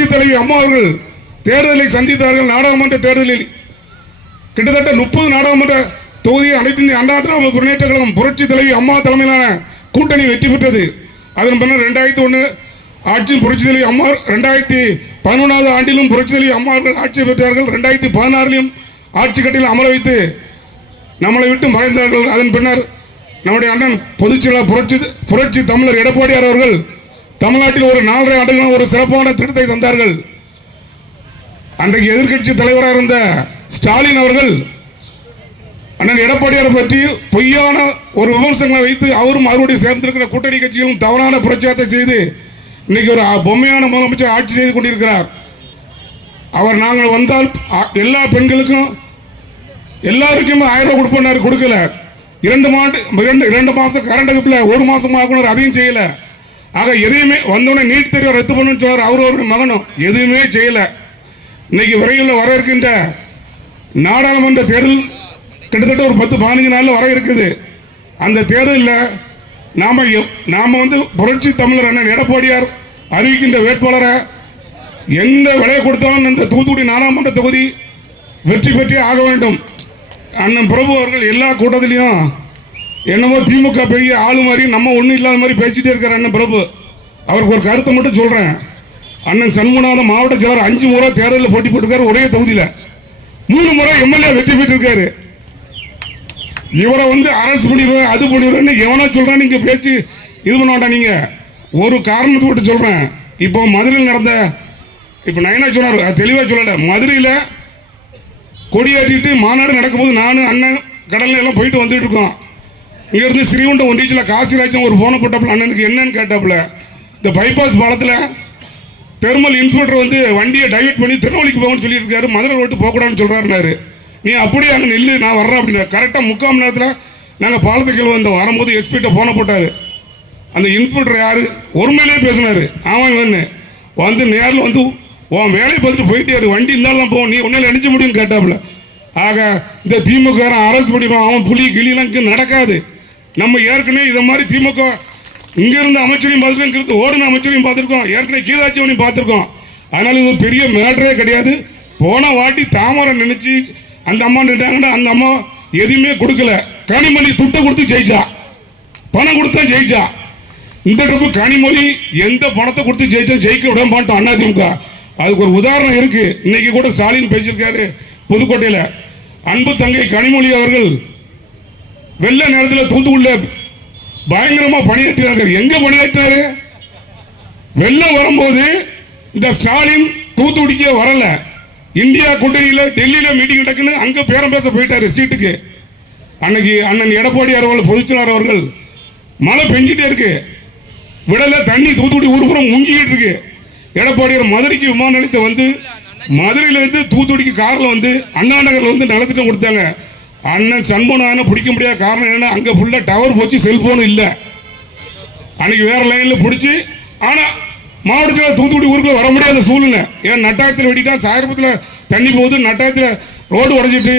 புரட்சி தலைவி அம்மா அவர்கள் தேர்தலை சந்தித்தார்கள். நாடாளுமன்ற தேர்தலில் கிட்டத்தட்ட முப்பது நாடாளுமன்ற தொகுதியை அனைத்து இந்திய அண்ணா திராவிட முன்னேற்ற கழகம் புரட்சி தலைவி அம்மா தலைமையிலான கூட்டணி வெற்றி பெற்றது. அதன் பின்னர் ரெண்டாயிரத்தி ஒன்று ஆட்சி புரட்சி தலைவி அம்மா ரெண்டாயிரத்தி பதினொன்றாவது ஆண்டிலும் புரட்சி தலைவி அம்மா அவர்கள் ஆட்சி பெற்றார்கள். ரெண்டாயிரத்தி பதினாறிலும் ஆட்சி கட்டில் அமர வைத்து நம்மளை விட்டு மறைந்தார்கள். அதன் பின்னர் நம்முடைய அண்ணன் பொதுச்செயலாளர் புரட்சி புரட்சி தமிழர் எடப்பாடியார் அவர்கள் தமிழ்நாட்டில் ஒரு நாலரை ஆண்டுகளாக ஒரு சிறப்பான திட்டத்தை தந்தார்கள். அன்றைக்கு எதிர்க்கட்சி தலைவராக இருந்த ஸ்டாலின் அவர்கள் அண்ணன் எடப்பாடியார் பற்றி பொய்யான ஒரு விமர்சனங்களை வைத்து அவரும் அவருடைய சேர்ந்திருக்கிற கூட்டணி கட்சிகளும் தவறான பிரச்சாரத்தை செய்து இன்னைக்கு ஒரு பொம்மையான முதலமைச்சர் ஆட்சி செய்து கொண்டிருக்கிறார். அவர் நாங்கள் வந்தால் எல்லா பெண்களுக்கும் எல்லாருக்குமே ஆயிரம் ரூபாய் கொடுப்போம்னாரு கொடுக்கல. இரண்டு மாண்டு இரண்டு இரண்டு மாதம் கரண்ட் அடுப்பில் ஒரு மாதமாக அதையும் செய்யலை. ஆக எதையுமே வந்தோடனே நீட் தேர்வை ரத்து பண்ணுன்னு சொன்னார் அவர் அவருடைய மகனும் எதுவுமே செய்யல. இன்னைக்கு விரைவில் வர இருக்கின்ற நாடாளுமன்ற தேர்தல் கிட்டத்தட்ட ஒரு பத்து பதினஞ்சு நாளில் வர இருக்குது. அந்த தேர்தலில் நாம எப்- நாம வந்து புரட்சி தமிழர் அண்ணன் எடப்பாடியார் அறிவிக்கின்ற வேட்பாளரை எந்த விலையை கொடுத்தாலும் இந்த தூத்துக்குடி நாடாளுமன்ற தொகுதி வெற்றி பெற்றே ஆக வேண்டும். அண்ணன் பிரபு அவர்கள் எல்லா கூட்டத்திலையும் என்னமோ திமுக பெரிய ஆளு மாதிரி நம்ம ஒன்றும் இல்லாத மாதிரி பேசிட்டே இருக்கார் அண்ணன் பிரபு. அவருக்கு ஒரு கருத்தை மட்டும் சொல்கிறேன் அண்ணன் சண்முகநாதன் மாவட்ட செயலர் அஞ்சு முறை தேர்தலில் போட்டி போட்டிருக்காரு ஒரே தொகுதியில். மூணு முறை எம்எல்ஏ வெற்றி பெற்றிருக்காரு. இவரை வந்து அரசு பண்ணிடுவேன் அது பண்ணிடுவேன்னு எவனோ சொல்கிறான் நீங்கள் பேசி இது பண்ண வேண்டாம் நீங்கள் ஒரு காரணத்தை மட்டும் சொல்கிறேன் இப்போ மதுரையில் நடந்த இப்போ நயனா சொன்னார் அது தெளிவாக சொல்லலை. மதுரையில் கொடியாற்றிட்டு மாநாடு நடக்கும்போது நானும் அண்ணன் கடல்ல எல்லாம் போயிட்டு வந்துட்டு இருக்கோம். இங்கேருந்து ஸ்ரீகுண்டம் ஒன்றியத்தில் காசிராஜன் ஒரு ஃபோனை போட்டப்பல அண்ணனுக்கு என்னன்னு கேட்டாப்புல இந்த பைபாஸ் பாலத்தில் தெர்மல் இன்ஸ்பெக்டர் வந்து வண்டியை டைவர்ட் பண்ணி திருநெல்வேலிக்கு போகணும்னு சொல்லியிருக்காரு மதுரை ரோட்டு போகக்கூடாதுன்னு சொல்றாருனாரு நீ அப்படியே அங்கே நில்லு நான் வர்றேன் அப்படின்னா கரெக்டாக முக்கால் மணி நேரத்தில் நாங்கள் பாலத்துக்கு வந்தோம் வரும்போது எஸ்பிட்ட ஃபோனை போட்டார். அந்த இன்ஸ்பெக்டர் யார்? ஒருமையிலே பேசினார். ஆமாம் இவன்னு வந்து நேரில் வந்து உன் வேலையை பார்த்துட்டு போயிட்டே வண்டி இருந்தாலும் போவோம் நீ உன்னால நினைச்ச முடியும்னு கேட்டாப்புல. ஆக இந்த திமுக அரசு பண்ணிடுவான். அவன் புலி கிளிலாம் நடக்காது. நம்ம ஏற்கனவே இதை மாதிரி திமுக இங்கே இருந்த அமைச்சரையும் பார்த்துருக்கோம் ஓடின அமைச்சரையும் பார்த்துருக்கோம் ஏற்கனவே கீதாட்சியவனையும் பார்த்துருக்கோம். அதனால இது ஒரு பெரிய மேட்டரே கிடையாது. போன வாட்டி தாமரை நினைச்சு அந்த அம்மா நின்றாங்கன்னா அந்த அம்மா எதுவுமே கொடுக்கல. கனிமொழி துட்டை கொடுத்து ஜெயிச்சா. பணம் கொடுத்தா ஜெயிச்சா. இந்த ட்ரிப்பு கனிமொழி எந்த பணத்தை கொடுத்து ஜெயிச்சா ஜெயிக்க விட மாட்டோம் அதிமுக அதுக்கு ஒரு உதாரணம் இருக்கு. இன்னைக்கு கூட ஸ்டாலின் பேசியிருக்காரு புதுக்கோட்டையில். அன்பு தங்கை கனிமொழி அவர்கள் வெள்ள நேரத்தில் தூத்துக்குள்ள பயங்கரமா பணியாற்றினார்கள். எங்க பணியாற்றினாரு? வெள்ளம் வரும்போது இந்த ஸ்டாலின் தூத்துக்குடிக்கே வரல. இந்தியா கூட்டணியில் டெல்லியில் மீட்டிங் நடக்குன்னு அங்கே பேரம் பேச போயிட்டாரு சீட்டுக்கு. அன்னைக்கு அண்ணன் எடப்பாடி அவர்கள் பொதுச்செயலாளர் அவர்கள் மழை பெஞ்சிட்டே இருக்கு. விடல தண்ணி தூத்துக்குடி ஊர்புறம் முங்கிக்கிட்டு இருக்கு. எடப்பாடியார் மதுரைக்கு விமான நிலையத்தை வந்து மதுரையிலேருந்து தூத்துக்குடிக்கு காரில் வந்து அண்ணா நகரில் வந்து நலத்திட்டம் கொடுத்தாங்க. அண்ணன் சண்முகநாதனை பிடிக்க முடியாத காரணம் என்னன்னா அங்க ஃபுல்லா டவர் போச்சு செல்போன் இல்லை. அன்னைக்கு வேற லைன்ல பிடிச்சி ஆனா மாவட்டத்தில் தூத்துக்குடி ஊருக்குள்ள வர முடியாத சூழ்நிலை. ஏன் நட்டாயத்தில் வெட்டிட்டா சாயரப்பத்தில் தண்ணி போகுது நட்டாயத்தில் ரோடு உடஞ்சிட்டு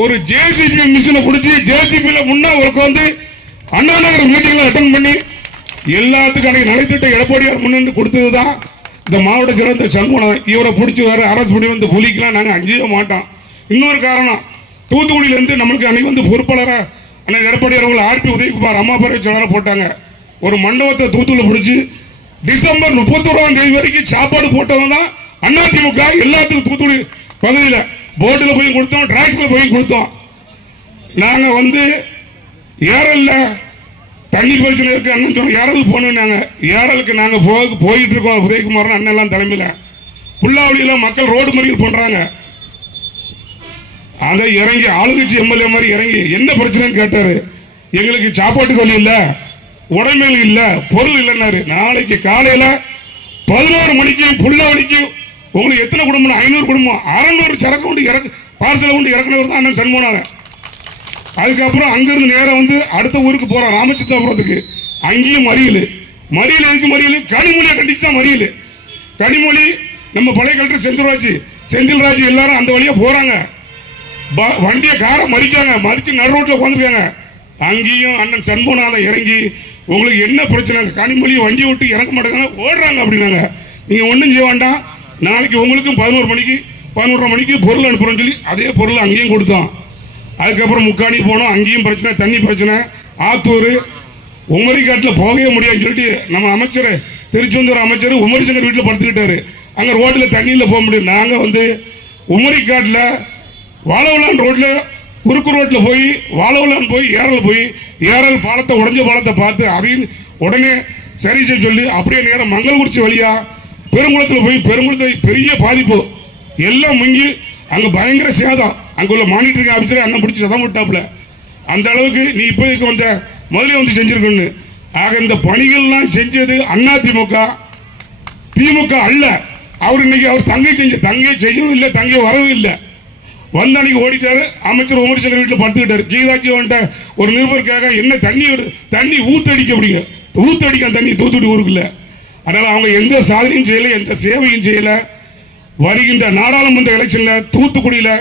ஒரு ஜேசிபி மிஷினை பிடிச்சி ஜேசிபியில் முன்னா உட்காந்து அண்ணா நகர் மீட்டிங்கில் அட்டன் பண்ணி எல்லாத்துக்கும் அன்றைக்கு நலத்திட்ட எடப்பாடியார் முன்னு கொடுத்தது தான் இந்த மாவட்ட சிறந்த சண்முகம். இவரை பிடிச்சி வர அரசு பண்ணி வந்து புலிக்கலாம் நாங்கள் அஞ்சவே மாட்டோம். இன்னொரு காரணம் தூத்துக்குடியிலேருந்து நம்மளுக்கு அன்னைக்கு வந்து பொறுப்பாளராக அண்ணன் எடப்பாடி அவர்கள் ஆர்பி உதயகுமார் அம்மா பேரவை செயலாளர் போட்டாங்க. ஒரு மண்டபத்தை தூத்துக்குள்ள பிடிச்சி டிசம்பர் முப்பத்தோராம் தேதி வரைக்கும் சாப்பாடு போட்டவங்க தான் அதிமுக எல்லாத்துக்கும் தூத்துக்குடி பகுதியில் போட்டில் போய் கொடுத்தோம் டிராக்டில் போய் கொடுத்தோம். நாங்கள் வந்து ஏரல்ல தண்ணி பிரச்சனை இருக்கு அண்ணன் ஏரல் போனோம்னாங்க ஏரலுக்கு நாங்கள் போக போயிட்டு இருக்கோம் உதயகுமார் அண்ணன் எல்லாம் தலைமையில். புல்லாவளியில் மக்கள் ரோடு மறியல் பண்ணுறாங்க அதை இறங்கி ஆளுங்கட்சி எம்எல்ஏ மாதிரி இறங்கி என்ன பிரச்சனைன்னு கேட்டாரு. எங்களுக்கு சாப்பாட்டுக்கு வழி இல்ல உடைமைகள் இல்ல பொருள் இல்லைன்னாரு. நாளைக்கு காலையில பதினோரு மணிக்கு மணிக்கும் உங்களுக்கு எத்தனை குடும்பம் ஐநூறு குடும்பம். அறநூறு சரக்கு கொண்டு இறக்கு பார்சலை கொண்டு இறக்குனவர் தான் அண்ணன் சண்முகநாதன். அதுக்கப்புறம் அங்கிருந்து நேரம் வந்து அடுத்த ஊருக்கு போறோம் ராமச்சந்திரபுரத்துக்கு அங்கேயும் மறியல். மறியல் எதுக்கு மறியல்? கனிமொழியை கண்டிச்சு தான் மறியல். கனிமொழி நம்ம பழைய கலெக்டர் செந்தில்ராஜ். செந்தில்ராஜ் எல்லாரும் அந்த வழியாக போகிறாங்க வண்டியை காரை மறிக்காங்க. மறிச்சு நடு ரோட்டில் உட்காந்துருக்காங்க அங்கேயும் அண்ணன் சண்முகநாதன் இறங்கி உங்களுக்கு என்ன பிரச்சனை? கனிமொழியை வண்டியை விட்டு இறக்க மாட்டாங்க ஓடுறாங்க அப்படின்னாங்க. நீங்கள் ஒன்றும் செய்ய வேண்டாம். நாளைக்கு உங்களுக்கும் பதினோரு மணிக்கு பதினொன்றரை மணிக்கு பொருள் அனுப்புறோம்னு சொல்லி அதே பொருள் அங்கேயும் கொடுத்தோம் அதுக்கப்புறம் முக்காணி போனோம். அங்கேயும் பிரச்சனை தண்ணி பிரச்சனை. ஆத்தூர் உமரிக்காட்டில் போகவே முடியாதுன்னு சொல்லிட்டு நம்ம அமைச்சர் திருச்செந்தூர் அமைச்சர் உமரிசங்கர் வீட்டில் படுத்துக்கிட்டாரு. அங்கே ரோட்டில் தண்ணியில் போக முடியும் நாங்கள் வந்து உமரிக்காட்டில் வாழவலான் ரோட்டில் குறுக்கு ரோட்டில் போய் வாழவலான் போய் ஏரல் போய் ஏரல் பாலத்தை உடஞ்ச பாலத்தை பார்த்து அதையும் உடனே சரி செய்ய சொல்லி அப்படியே நேரம் மங்கள்குறிச்சி வழியா பெருங்குளத்தில் போய் பெருங்குளத்தை பெரிய பாதிப்பு. எல்லாம் முங்கி அங்கே பயங்கர சேதம். அங்கே உள்ள மானிட்டரிங் ஆஃபீஸரை அண்ணன் பிடிச்சி சதம் விட்டாப்புல. அந்த அளவுக்கு நீ இப்போதைக்கு வந்த? முதலே வந்து செஞ்சிருக்கணும் ஆக இந்த பணிகள்லாம் செஞ்சது அண்ணா திமுக. திமுக அல்ல. அவர் இன்னைக்கு அவர் தங்கை செஞ்ச தங்கை செய்யவும் இல்லை தங்கை வரவும் இல்லை. வந்த அன்னைக்கு ஓடிட்டாரு. அமைச்சர் உமரிசங்கர் வீட்டில் படுத்துக்கிட்டாரு. கீதாச்சி வந்துட்ட ஒரு நிருபருக்காக என்ன தண்ணி விடு- தண்ணி ஊத்தடிக்க முடியும். ஊத்தடிக்க தண்ணி தூத்துக்குடி ஊருக்குள்ள. அதனால அவங்க எந்த சாதனையும் செய்யல எந்த சேவையும் செய்யலை. வருகின்ற நாடாளுமன்ற எலெக்ஷன்ல தூத்துக்குடியில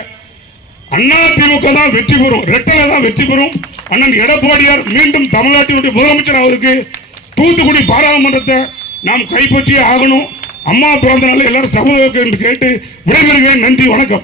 அண்ணா திமுக தான் வெற்றி பெறும். ரெட்டலை தான் வெற்றி பெறும். அண்ணன் எடப்பாடியார் மீண்டும் தமிழ்நாட்டினுடைய முதலமைச்சர் அவருக்கு தூத்துக்குடி பாராளுமன்றத்தை நாம் கைப்பற்றியே ஆகணும். அம்மா பிறந்த நாள் எல்லாரும் சமூக என்று கேட்டு விடைபெறுகிறேன். நன்றி வணக்கம்.